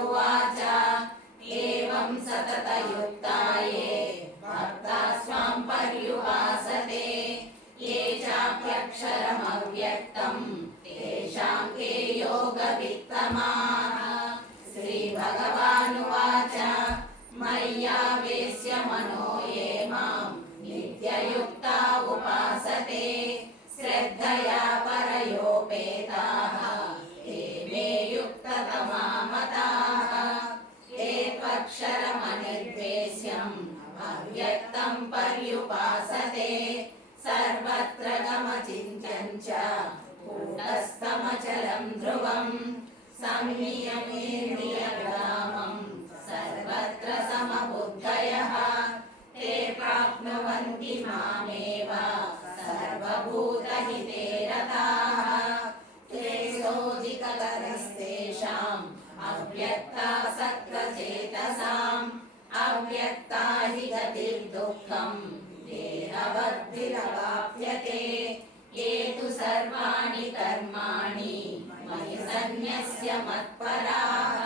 उवाच एवं सततयुक्ताये भक्ता स्वां पर्युपासते ये चाप्यक्षरमव्यक्तं तेषां के योगवित्तमाः। श्रीभगवानुवाच मय्यावेश्य मनो ये मां नित्ययुक्ता उपासते श्रद्धया परयोपेताः ते मे युक्ततमा मताः। ये त्वक्षरमनिर्देश्यम् अव्यक्तं पर्युपासते सर्वत्र गमचिन्त्यं च कूटस्थमचलं ध्रुवं संनियमेन्द्रियग्रामं सर्वत्र समबुद्धयः ते प्राप्नुवन्ति मामेव सर्वभूतहिते रताः। क्लेशोऽधिकतरस्तेषाम् अव्यक्तासक्तचेतसाम् अव्यक्ता हि गतिर्दुःखम् देहवद्भिरवाप्यते। ये तु सर्वाणि कर्माणि मयि सन्न्यस्य मत्पराः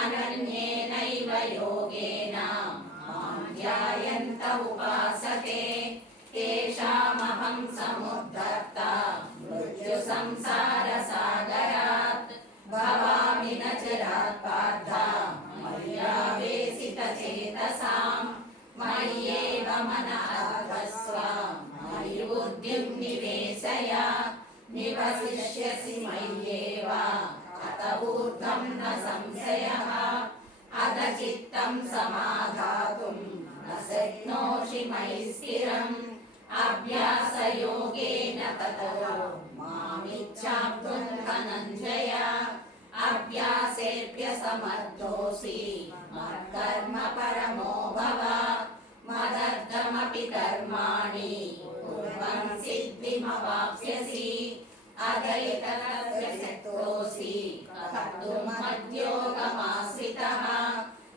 अनन्येनैव योगेन मां ध्यायन्त उपासते तेषामहं समुद्धर्ता मृत्युसंसारसागरात् भवामि न चिरात् पार्थ मय्यावेशितचेतसाम् मय्येव मनः धत्स्व मयि बुद्धिं निवेशय निवसिष्यसि मय्येव अत ऊर्ध्वं न संशयः। अथ चित्तं समाधातुं न शक्नोषि मयि स्थिरम् अभ्यासयोगेन ततो मामिच्छाप्तुं धनञ्जय। अभ्यासेऽप्यसमर्थोऽसि मत्कर्म परमो भव मदर्थमपि कर्माणि कुर्वन् सिद्धिमवाप्स्यसि। अदयितरशक्तोऽसि कर्तुमद्योगमाश्रितः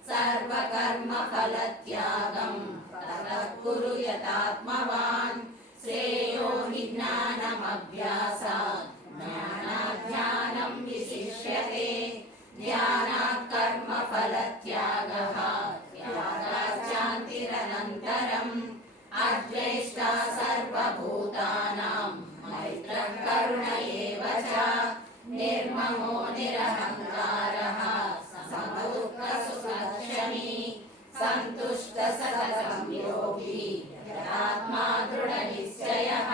सर्वकर्मफलत्यागं ततः कुरु यतात्मवान्। श्रेयो हि ज्ञानमभ्यासात् ज्ञानाध्यानं विशिष्यते ध्यानात् कर्मफलत्यागः त्यागाच्चान्तिरनन्तरम्। अद्वेष्टा सर्वभूतानां मैत्रः करुण एव च निर्ममो निरहङ्कारः समदुःखसुखक्षमी सन्तुष्टः सततं योगी यतात्मा दृढनिश्चयः।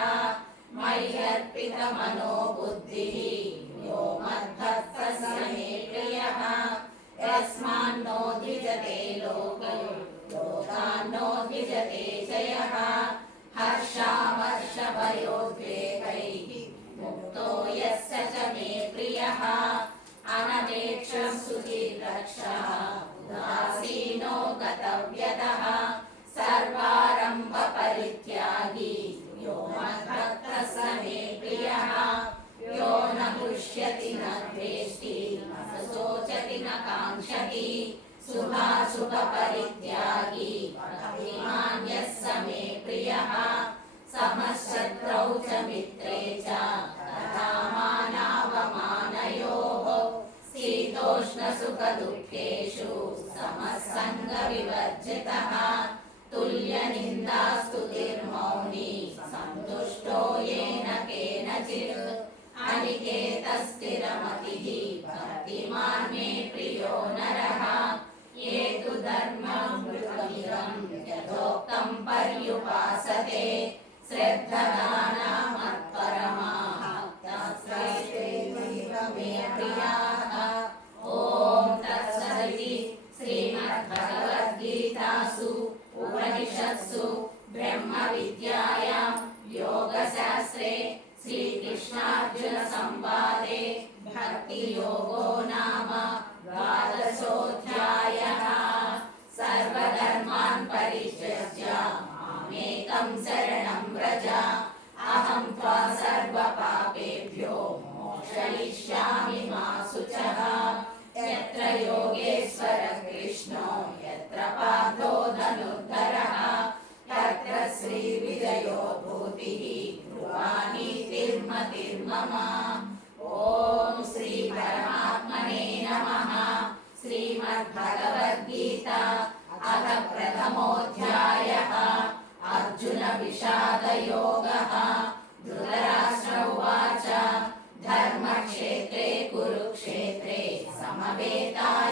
मय्यर्पितमनो बुद्धिः यो मद्भक्तः मे प्रियः। यस्मान्नो द्विजते लोको लोकान्नो द्विजते च यः। हर्षामर्षभयोद्वेगैः मुक्तो यस्य च मे प्रियः। अनपेक्षः शुचिर्दक्षः उदासीनो गतव्यतः सर्वारम्भपरित्यागी यो मद्भक्तः स मे प्रियः। यो न हृष्यति न द्वेष्टि न शोचति न काङ्क्षति शुभाशुभपरित्यागी भक्तिमान् यः स मे प्रियः। समशत्रौ च मित्रे च तथा मानावमानयोः शीतोष्णसुखदुःखेषु समः सङ्गविवर्जितः। तुल्यनिन्दास्तुतिर्मौनी सन्तुष्टो येन केनचित् अनिकेतस्थिरमतिः भक्तिमान् मे प्रियो नरः। ये तु धर्मामृतमिदं यथोक्तं पर्युपासते श्रद्धदाना मत्परमाः तस्मै मे प्रियाः। ॐ तत्सदिति श्रीमद्भगवद्गीतासु उपनिषत्सु ब्रह्मविद्यायां योगशास्त्रे श्रीकृष्णार्जुनसंवादे भक्तियोगो नाम द्वादशोऽध्यायः। सर्वधर्मान् परित्यज्य मामेकं शरणं व्रज अहं त्वा सर्वपापेभ्यो मोक्षयिष्यामि मा शुचः। यत्र योगेश्वरः कृष्णो यत्र पार्थो धनुर्धरः तत्र श्रीविजयो भूतिः ध्रुवानीतिर्मतिर्मम। ॐ श्री परमात्मने नमः। श्रीमद्भगवद्गीता अथ प्रथमोऽध्यायः अर्जुनविषादयोगः। धृतराष्ट्र उवाच धर्मक्षेत्रे कुरुक्षेत्रे समवेतायुयुत्सवः